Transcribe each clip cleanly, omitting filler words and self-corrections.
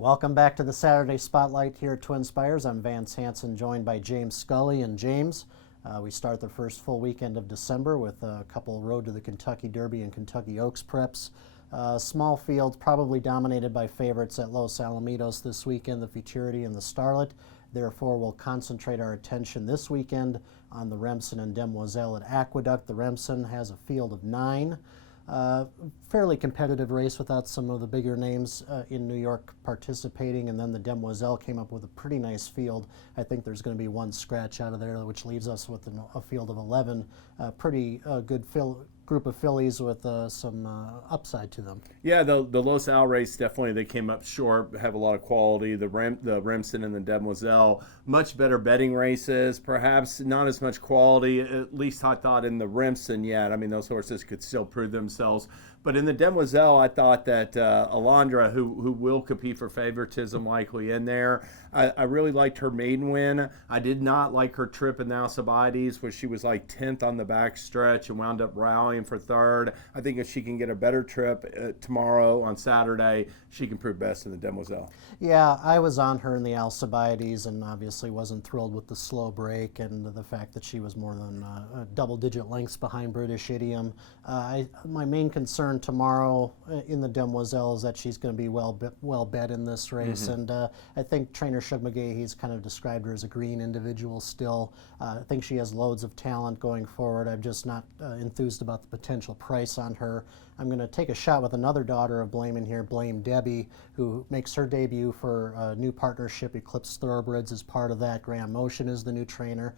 Welcome back to the Saturday Spotlight here at Twin Spires. I'm Vance Hanson, joined by James Scully. And James, we start the first full weekend of December with a couple Road to the Kentucky Derby and Kentucky Oaks preps. Small field, probably dominated by favorites at Los Alamitos this weekend, the Futurity and the Starlet. Therefore, we'll concentrate our attention this weekend on the Remsen and Demoiselle at Aqueduct. The Remsen has a field of 9. Fairly competitive race without some of the bigger names in New York participating, and then the Demoiselle came up with a pretty nice field. I think there's going to be one scratch out of there, which leaves us with a field of 11. Pretty good group of fillies with some upside to them. Yeah, the Los Al race, definitely they came up short, have a lot of quality. The Remsen and the Demoiselle, much better betting races, perhaps not as much quality, at least I thought in the Remsen yet. I mean, those horses could still prove themselves. But in the Demoiselle, I thought that Alondra, who will compete for favoritism likely in there, I really liked her maiden win. I did not like her trip in the Alcibiades, where she was like 10th on the back stretch and wound up rallying for 3rd. I think if she can get a better trip tomorrow on Saturday, she can prove best in the Demoiselle. Yeah, I was on her in the Alcibiades and obviously wasn't thrilled with the slow break and the fact that she was more than double-digit lengths behind British Idiom. My main concern tomorrow in the Demoiselle is that she's going to be well bet in this race, and I think trainer Shug McGahee's kind of described her as a green individual still. I think she has loads of talent going forward. I'm just not enthused about the potential price on her. I'm going to take a shot with another daughter of Blame in here, Blame Debbie, who makes her debut for a new partnership, Eclipse Thoroughbreds, as part of that. Graham Motion is the new trainer.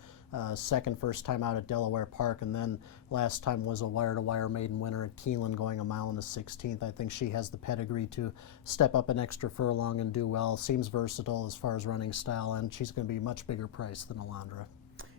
First time out at Delaware Park, and then last time was a wire-to-wire maiden winner at Keeneland, going a mile and a 16th. I think she has the pedigree to step up an extra furlong and do well. Seems versatile as far as running style, and she's going to be much bigger price than Alondra.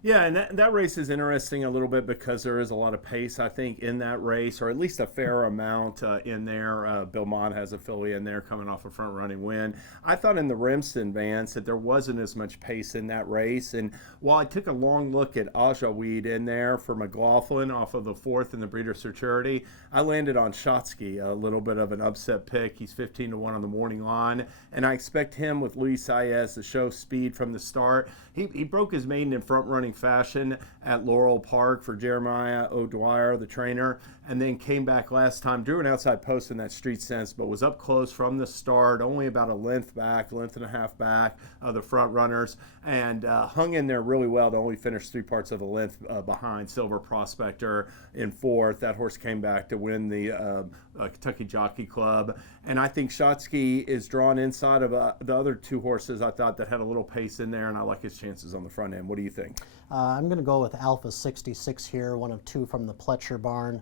Yeah, and that race is interesting a little bit because there is a lot of pace, I think, in that race, or at least a fair amount in there. Bill Mott has a filly in there coming off a front-running win. I thought in the Remsen, Vance, that there wasn't as much pace in that race. And while I took a long look at Aja Weed in there for McLaughlin off of the 4th in the Breeders' Futurity, I landed on Shotsky, a little bit of an upset pick. He's 15-1 on the morning line, and I expect him with Luis Saez to show speed from the start. He broke his maiden in front-running fashion at Laurel Park for Jeremiah O'Dwyer, the trainer, and then came back last time, drew an outside post in that Street Sense, but was up close from the start, only about a length and a half back of the front runners, and hung in there really well to only finish 3 parts of a length behind Silver Prospector in 4th. That horse came back to win the Kentucky Jockey Club, and I think Shotsky is drawn inside of the other 2 horses I thought that had a little pace in there, and I like his chances on the front end. What do you think? I'm going to go with Alpha 66 here, one of 2 from the Pletcher barn.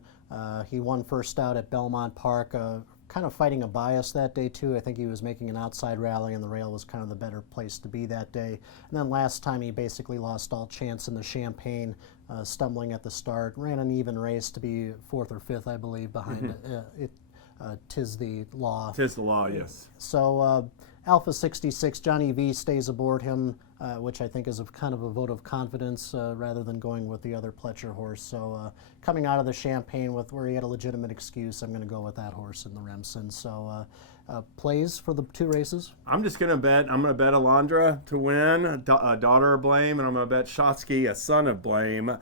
He won first out at Belmont Park, kind of fighting a bias that day too. I think he was making an outside rally and the rail was kind of the better place to be that day. And then last time he basically lost all chance in the Champagne, stumbling at the start. Ran an even race to be 4th or 5th, I believe, behind it. Tis the Law. Tis the Law, yes. So Alpha 66, Johnny V stays aboard him, which I think is kind of a vote of confidence rather than going with the other Pletcher horse. So coming out of the Champagne where he had a legitimate excuse, I'm going to go with that horse in the Remsen. So plays for the 2 races? I'm just going to bet. I'm going to bet Alondra to win, a daughter of Blame, and I'm going to bet Shotsky, a son of Blame,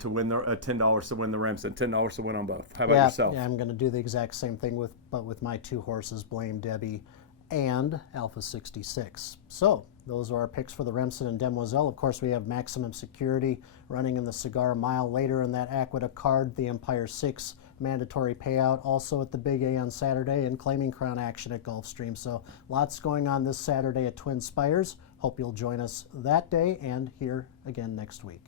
to win the $10 to win the Remsen, $10 to win on both. How about yourself? Yeah, I'm going to do the exact same thing but with my 2 horses, Blame Debbie and Alpha 66. So those are our picks for the Remsen and Demoiselle. Of course, we have Maximum Security running in the Cigar Mile later in that Aqueduct card, the Empire 6 mandatory payout also at the Big A on Saturday, and Claiming Crown action at Gulfstream. So lots going on this Saturday at Twin Spires. Hope you'll join us that day and here again next week.